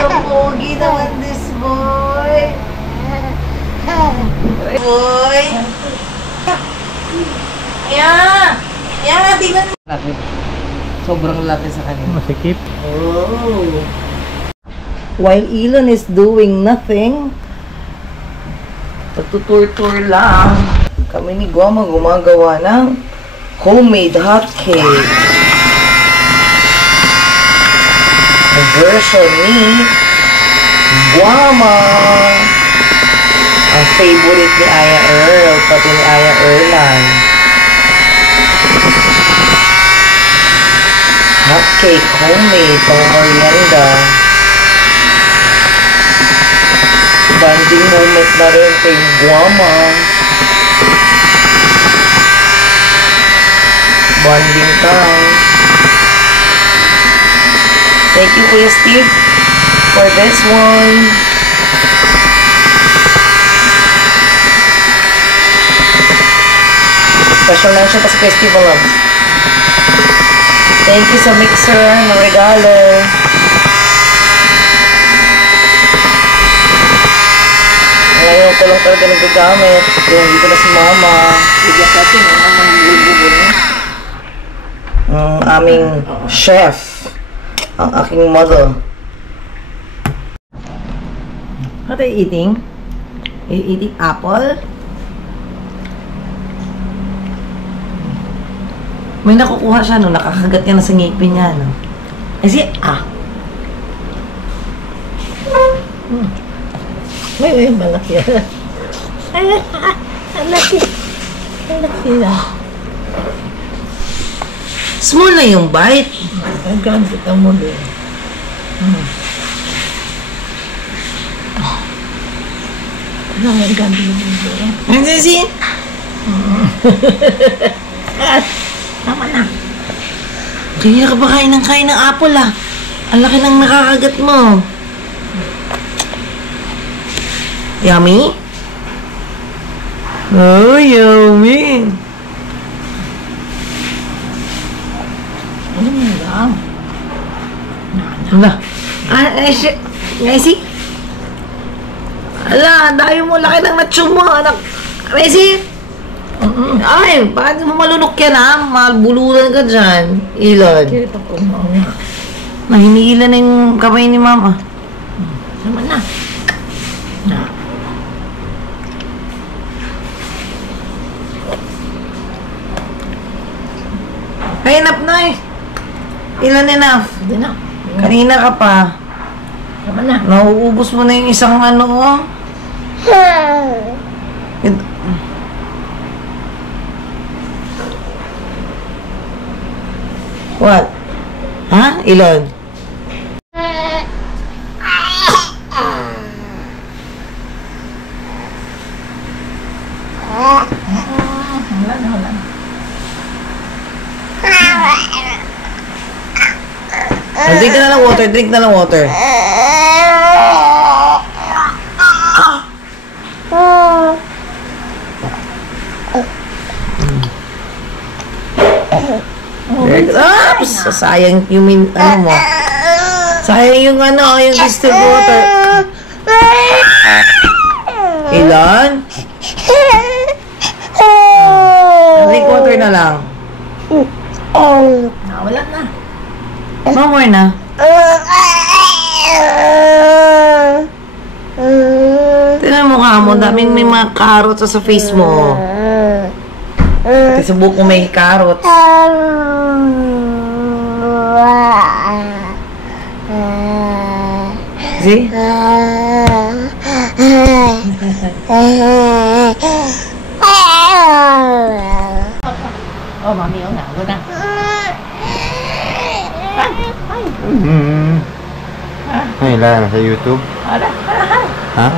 So pogi naman this boy. Boy. Ayan. Ayan, tingnan mo. Laki. Sobrang laki sa kanya. Masikip. Oh. While Elon is doing nothing, pagtutur-tur lang, kami ni Guama gumagawa ng homemade hot cake. Ang version ni Guama. Ang favorite ni Aya Earl, pati ni Aya Erlan. Hot cake, homemade, pang merienda. Bonding moment na rin kay Guama. Bonding time. Thank you, Kuya Steve, for this one. Special mention pa sa Festival Love. Thank you sa mixer ng regalo. Ngayon ko lang talaga nagagamit. Yung dito na si Mama. Bigyan natin yung mamang bulbul. Ang aming chef. Ang aking mother. What are you eating? Are you eating apple? May nakukuha siya, no? Nakakagat niya na sa ngipin niya, no? Kasi, May malaki yan. Ang laki. Ang laki na. Small na yung bite. Ang gamit ang muli. Ang gamit ang muli. Ang sisi? Tama na. Kaya ka ba kain ng apple, ah? Ang laki ng nakakagat mo. Yummy? Oh, yummy. Ano mo lang? Ala. Messi? Ala, dahil mo laki ng nacho mo, anak. Messi? Ay, bakit mo malunok yan, ha? Malbulutan ka dyan. Elon. Kirita ko mo. Mahinigilan na yung kamay ni Mama. Sama na. Ay, enough na eh. Ilan enough? Hindi na. Kanina ka pa. Sama na. Nauubos mo na yung isang ano, oh. What? Ha? Elon? Wala na. Drink na lang water, drink na lang water. Oops! Sayang yung ano mo. Sayang yung ano, yung distilled water. Ilan? Drink water na lang. Wala na. No more na. Tignan mo ka mo, daming may mga carrots sa face mo. Pati sa buhok mo may carrots. See? Oh, mami, oh, nago na. Ay, wala na sa YouTube. Ha?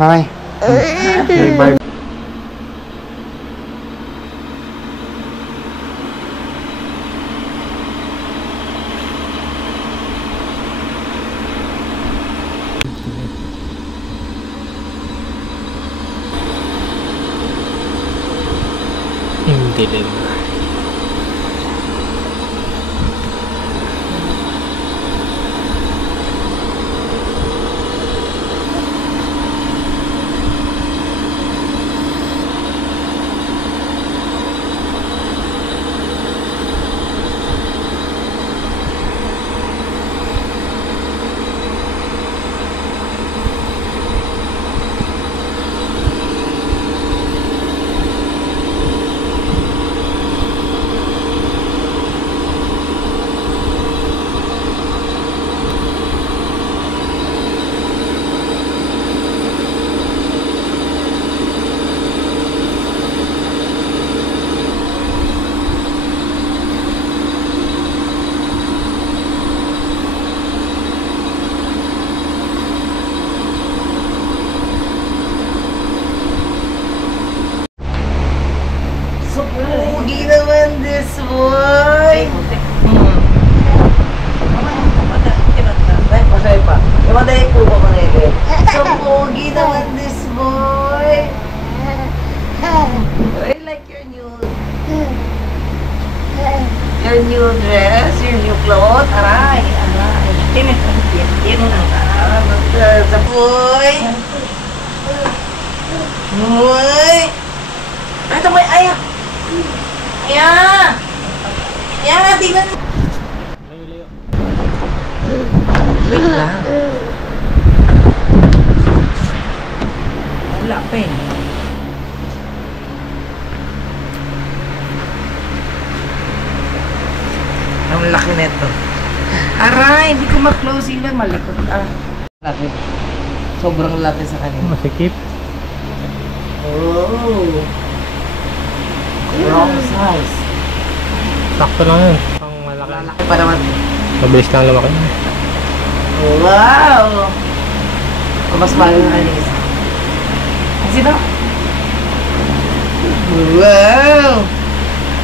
Hi. Bye. kilid. Pogi naman this boy. Masaya pa. Yung madali po ko na yun. So pogi naman this boy. I like your new dress, your new clothes. Aray, aray. Sa boy. Boy. Ay, ito may ayak. Ayan! Ayan, tingnan mo. Wait lang. Wala pa eh. Ang laki neto. Aray, hindi ko ma-close yun. Malikot. Laki. Sobrang laki sa kanila. Masikip. Oh. Wrong size. Sakto lang yun. Pang malaki. Lalaki pa naman. Mabilis lang lumaki. Wow! O, mas mahal na kanina isa. Sino? Wow!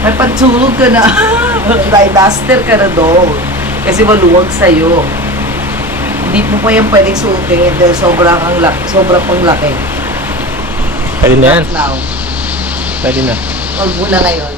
May pantulog ka na. May duster ka na doon. Kasi maluwag sa'yo. Hindi mo pa yan pwedeng suotin dahil sobrang pang laki. Pwede na yan. Now, Pwede na. huwag mo na ngayon.